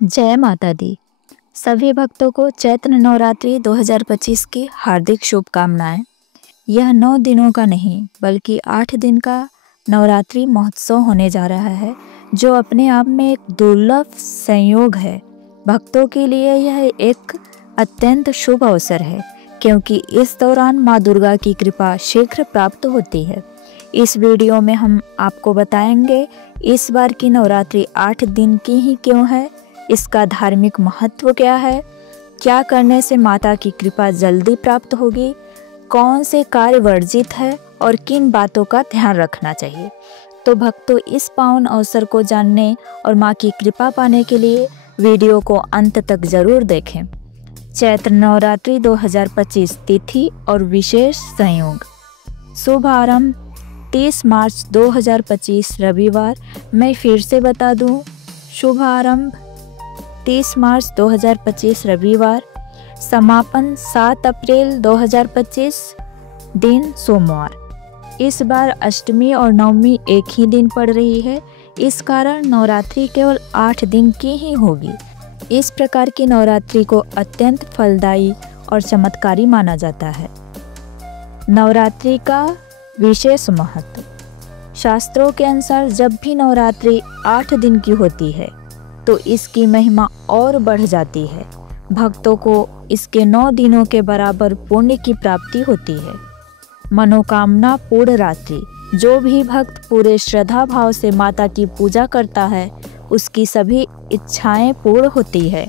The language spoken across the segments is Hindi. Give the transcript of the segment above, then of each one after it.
जय माता दी। सभी भक्तों को चैत्र नवरात्रि 2025 की हार्दिक शुभकामनाएं। यह 9 दिनों का नहीं बल्कि 8 दिन का नवरात्रि महोत्सव होने जा रहा है, जो अपने आप में एक दुर्लभ संयोग है। भक्तों के लिए यह एक अत्यंत शुभ अवसर है, क्योंकि इस दौरान माँ दुर्गा की कृपा शीघ्र प्राप्त होती है। इस वीडियो में हम आपको बताएंगे इस बार की नवरात्रि 8 दिन की ही क्यों है, इसका धार्मिक महत्व क्या है, क्या करने से माता की कृपा जल्दी प्राप्त होगी, कौन से कार्य वर्जित है और किन बातों का ध्यान रखना चाहिए। तो भक्तों, इस पावन अवसर को जानने और माँ की कृपा पाने के लिए वीडियो को अंत तक जरूर देखें। चैत्र नवरात्रि 2025 तिथि और विशेष संयोग। शुभ आरंभ 30 मार्च 2025 रविवार। मैं फिर से बता दूं, शुभ आरंभ 30 मार्च 2025 रविवार। समापन 7 अप्रैल 2025 दिन सोमवार। इस बार अष्टमी और नवमी एक ही दिन पड़ रही है, इस कारण नवरात्रि केवल 8 दिन की ही होगी। इस प्रकार की नवरात्रि को अत्यंत फलदायी और चमत्कारी माना जाता है। नवरात्रि का विशेष महत्व। शास्त्रों के अनुसार जब भी नवरात्रि 8 दिन की होती है तो इसकी महिमा और बढ़ जाती है। भक्तों को इसके 9 दिनों के बराबर पुण्य की प्राप्ति होती है। मनोकामना पूर्ण रात्रि। जो भी भक्त पूरे श्रद्धा भाव से माता की पूजा करता है, उसकी सभी इच्छाएं पूर्ण होती है।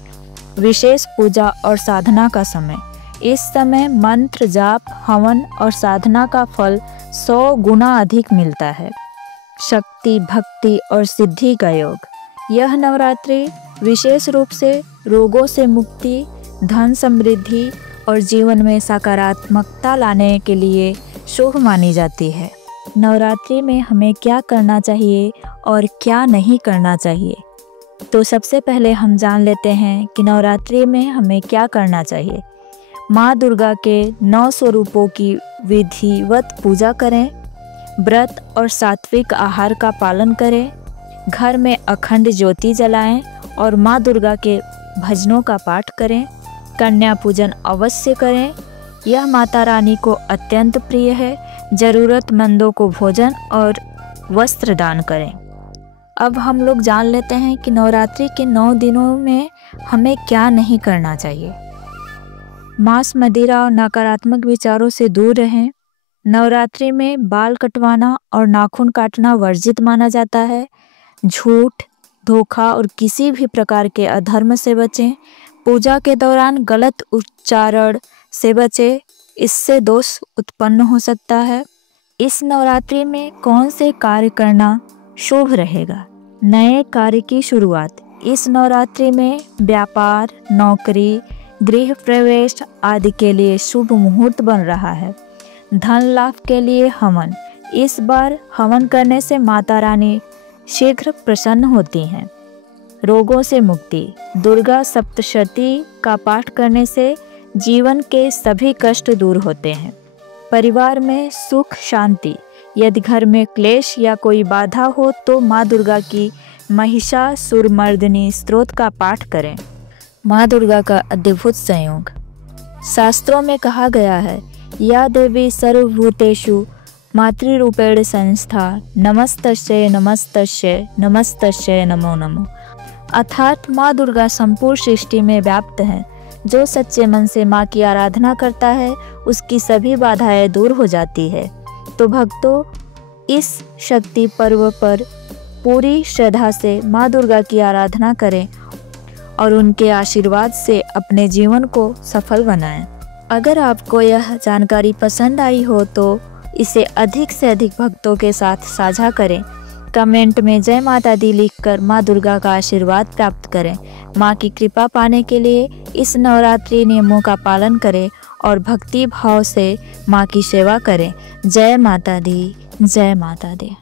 विशेष पूजा और साधना का समय। इस समय मंत्र जाप, हवन और साधना का फल 100 गुना अधिक मिलता है। शक्ति, भक्ति और सिद्धि का योग। यह नवरात्रि विशेष रूप से रोगों से मुक्ति, धन समृद्धि और जीवन में सकारात्मकता लाने के लिए शुभ मानी जाती है। नवरात्रि में हमें क्या करना चाहिए और क्या नहीं करना चाहिए, तो सबसे पहले हम जान लेते हैं कि नवरात्रि में हमें क्या करना चाहिए। माँ दुर्गा के 9 स्वरूपों की विधिवत पूजा करें। व्रत और सात्विक आहार का पालन करें। घर में अखंड ज्योति जलाएं और माँ दुर्गा के भजनों का पाठ करें। कन्या पूजन अवश्य करें, यह माता रानी को अत्यंत प्रिय है। ज़रूरतमंदों को भोजन और वस्त्र दान करें। अब हम लोग जान लेते हैं कि नवरात्रि के 9 दिनों में हमें क्या नहीं करना चाहिए। मांस, मदिरा और नकारात्मक विचारों से दूर रहें। नवरात्रि में बाल कटवाना और नाखून काटना वर्जित माना जाता है। झूठ, धोखा और किसी भी प्रकार के अधर्म से बचें। पूजा के दौरान गलत उच्चारण से बचें, इससे दोष उत्पन्न हो सकता है। इस नवरात्रि में कौन से कार्य करना शुभ रहेगा। नए कार्य की शुरुआत। इस नवरात्रि में व्यापार, नौकरी, गृह प्रवेश आदि के लिए शुभ मुहूर्त बन रहा है। धन लाभ के लिए हवन। इस बार हवन करने से माता रानी शीघ्र प्रसन्न होती हैं। रोगों से मुक्ति। दुर्गा सप्तशती का पाठ करने से जीवन के सभी कष्ट दूर होते हैं। परिवार में सुख शांति। यदि घर में क्लेश या कोई बाधा हो तो माँ दुर्गा की महिषासुरमर्दिनी स्तोत्र का पाठ करें। माँ दुर्गा का अद्भुत संयोग। शास्त्रों में कहा गया है, या देवी सर्वभूतेषु मातृरूपेण संस्था नमस्तस्यै नमस्तस्यै नमस्तस्यै नमो नमो। अर्थात माँ दुर्गा संपूर्ण सृष्टि में व्याप्त है। जो सच्चे मन से माँ की आराधना करता है, उसकी सभी बाधाएं दूर हो जाती है। तो भक्तों, इस शक्ति पर्व पर पूरी श्रद्धा से माँ दुर्गा की आराधना करें और उनके आशीर्वाद से अपने जीवन को सफल बनाएं। अगर आपको यह जानकारी पसंद आई हो तो इसे अधिक से अधिक भक्तों के साथ साझा करें। कमेंट में जय माता दी लिखकर माँ दुर्गा का आशीर्वाद प्राप्त करें। माँ की कृपा पाने के लिए इस नवरात्रि नियमों का पालन करें और भक्ति भाव से माँ की सेवा करें। जय माता दी, जय माता दी।